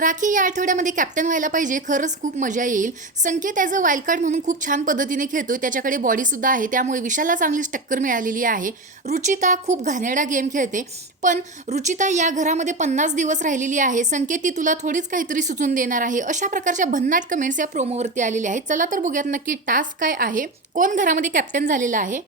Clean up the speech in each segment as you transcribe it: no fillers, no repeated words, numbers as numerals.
राखी या आठवड्यामध्ये कॅप्टन व्हायला पाहिजे. खरंच खूप मजा येईल. संकेत ॲज अ वाईल्ड कार्ड म्हणून खूप छान पद्धतीने खेळतोय. त्याच्याकडे बॉडीसुद्धा आहे, त्यामुळे विशालला चांगलीच टक्कर मिळालेली आहे. रुचिता खूप घाणेरडा गेम खेळते, पण रुचिता या घरामध्ये 50 दिवस राहिलेली आहे. संकेत ती तुला थोडीच काहीतरी सुचून देणार आहे, अशा प्रकारच्या भन्नाट कमेंट्स या प्रोमोवरती आलेल्या आहेत. चला तर बघूयात नक्की टास्क काय आहे, कोण घरामध्ये कॅप्टन झालेला आहे.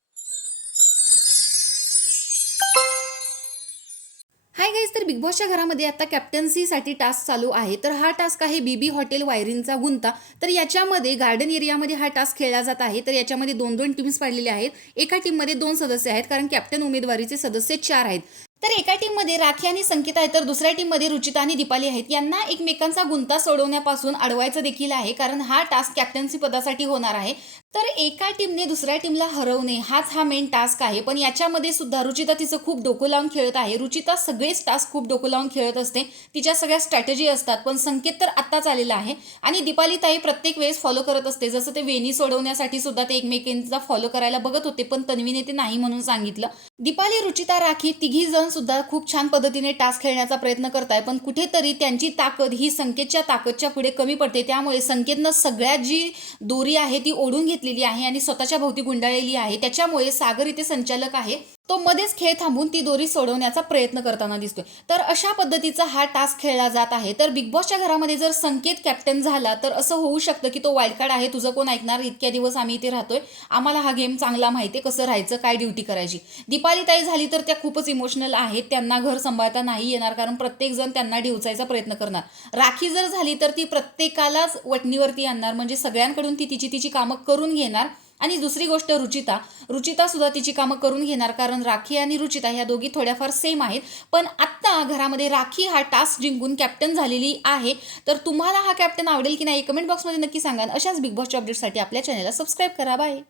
हाय गाईज, तर बिग बॉसच्या घरामध्ये आता कॅप्टन्सीसाठी टास्क चालू आहे. तर हा टास्क आहे बीबी हॉटेल वायरिंगचा गुंता. तर याच्यामध्ये गार्डन एरियामध्ये हा टास्क खेळला जात आहे. तर याच्यामध्ये 2-2 टीम्स पाडलेल्या आहेत. एका टीममध्ये 2 सदस्य आहेत, कारण कॅप्टन उमेदवारीचे सदस्य 4 आहेत. तर एका टीममध्ये राखी आणि संकेत आहे, तर दुसऱ्या टीममध्ये रुचिता आणि दीपाली आहेत. यांना एकमेकांचा गुंता सोडवण्यापासून अडवायचं देखील आहे, कारण हा टास्क कॅप्टन्सी पदासाठी होणार आहे. तर एका टीमने दुसऱ्या टीमला हरवणे हाच हा मेन टास्क आहे. पण याच्यामध्ये सुद्धा रुचिता तिचं खूप डोकं लावून खेळत आहे. रुचिता सगळेच टास्क खूप डोकं लावून खेळत असते. तिच्या सगळ्या स्ट्रॅटेजी असतात. पण संकेत तर आत्ताच आलेला आहे आणि दीपाली ताई प्रत्येक वेळेस फॉलो करत असते. जसं ते वेणी सोडवण्यासाठी सुद्धा ते एकमेकांचा फॉलो करायला बघत होते, पण तन्वीने ते नाही म्हणून सांगितलं. दीपाली, रुचिता, राखी तिघी जण सुद्धा खूप छान पद्धतीने टास्क खेळण्याचा प्रयत्न करताय, पण कुठेतरी त्यांची ताकद ही संकेतच्या ताकदच्या पुढे कमी पडते. त्यामुळे संकेतनं सगळ्यात जी दोरी आहे ती ओढून घेतलेली आहे आणि स्वतःच्या भोवती गुंडाळलेली आहे. त्याच्यामुळे सागर इथे संचालक आहे, तो मध्येच खेळ थांबून ती दोरी सोडवण्याचा प्रयत्न करताना दिसतोय. तर अशा पद्धतीचा हा टास्क खेळला जात आहे. तर बिग बॉसच्या घरामध्ये जर संकेत कॅप्टन झाला तर असं होऊ शकतं की तो वाईल्ड कार्ड आहे, तुझं कोण ऐकणार, इतक्या दिवस आम्ही इथे राहतोय, आम्हाला हा गेम चांगला माहिती आहे, कसं राहायचं, काय ड्युटी करायची. दीपाली ताई झाली तर त्या खूपच इमोशनल आहेत, त्यांना घर सांभाळता नाही येणार, कारण प्रत्येक जण त्यांना डिवचायचा प्रयत्न करणार. राखी जर झाली तर ती प्रत्येकालाच वटणीवरती आणणार, म्हणजे सगळ्यांकडून ती तिची कामं करून घेणार. आणि दुसरी गोष्ट रुचिता सुद्धा तिची कामं करून घेणार, कारण राखी आणि रुचिता ह्या दोघी थोड्याफार सेम आहेत. पण आत्ता घरामध्ये राखी हा टास्क जिंकून कॅप्टन झालेली आहे. तर तुम्हाला हा कॅप्टन आवडेल की नाही कमेंट बॉक्समध्ये नक्की सांगा. अशाच बिग बॉसच्या अपडेटसाठी आपल्या चॅनलला सबस्क्राईब करा. बाय.